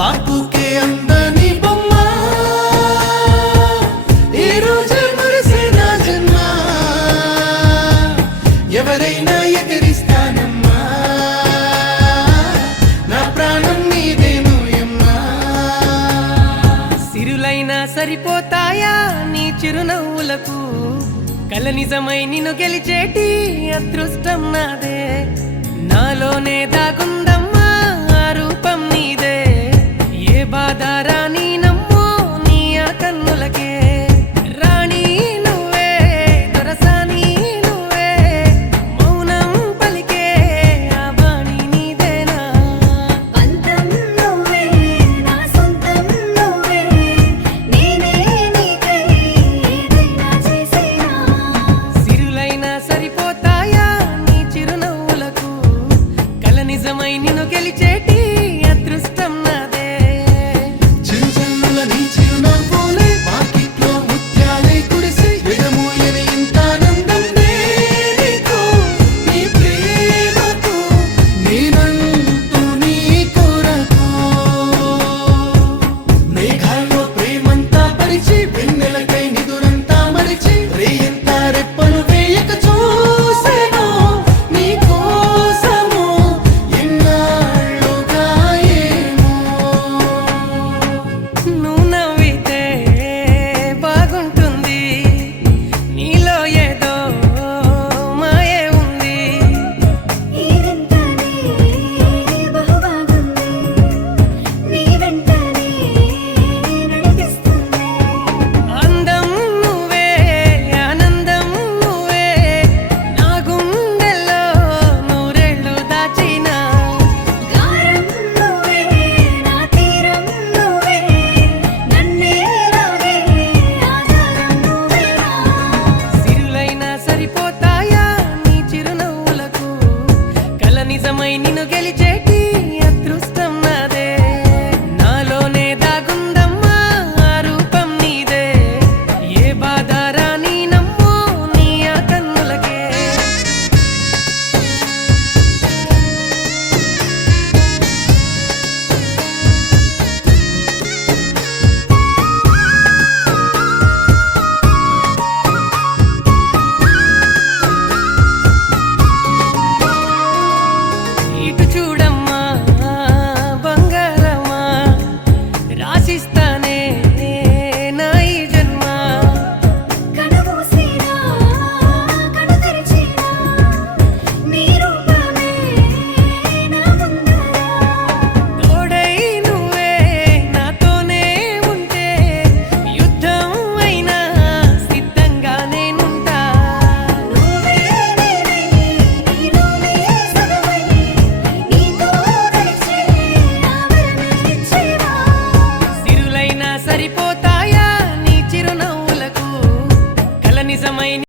బాపుకే అందని బొమ్మ ఈ రోజు మురిసే నా జన్మ ఎవరైనా ఎగరిస్తానమ్మా నా ప్రాణం నీదేనోయమ్మా సిరులైనా సరిపోతాయా నీ చిరునవ్వులకు కల నిజమై నిన్ను గెలిచేటి అదృష్టం నాదే నాలోనే దాగుందమ్మా ఆ రూపం నీదే ఏ బాధ రాని నమ్మో నీ ఆ కన్నులకే రాణి నువ్వే దొరసాని నువ్వే మౌనం పలికే ఆ వాణి నీదేనా పంతం నువ్వే నా సొంతం నువ్వే నేనే నీకై ఏదైనా చేసేనా సిరులైనా సరిపోతాయా నీ చిరునవ్వులకు కల నిజమై నిన్ను గెలిచేటి అదృష్టం నాదే చిరుజల్లుల నీ చిరునవ్వులే వాకిట్లో ముత్యాలై కురిసి విడమూయని ఇంత ఆనందం నీతో నీ ప్రేమతో నేనంటూ నీ కొరకు మేఘాల్లో ప్రేమంతా పరిచి వెన్నెలకై నిదురంతా మరిచి రేయంతా రెప్పను వేయక చూసెను నీ కోసము ఎన్నాళ్ళుగా ఏమో నువ్వు నవ్వితే బాగుంటుంది నీలో ఏదో మాయే ఉంది ఈ వింతనే బహుబాగుంది నీ వెంటనే నడిపిస్తుంది అందం నువ్వే ఆనందం నువ్వే నా గుండెల్లో నూరేళ్ళు దాచినా గారం నువ్వే నా తీరం నువ్వే నన్నే లాగే ఆధారం నువ్వేనా సిరులైనా సరిపోతాయా నీ చిరునవ్వులకు కల నిజమై నిన్ను గెలిచేటి అదృష్టం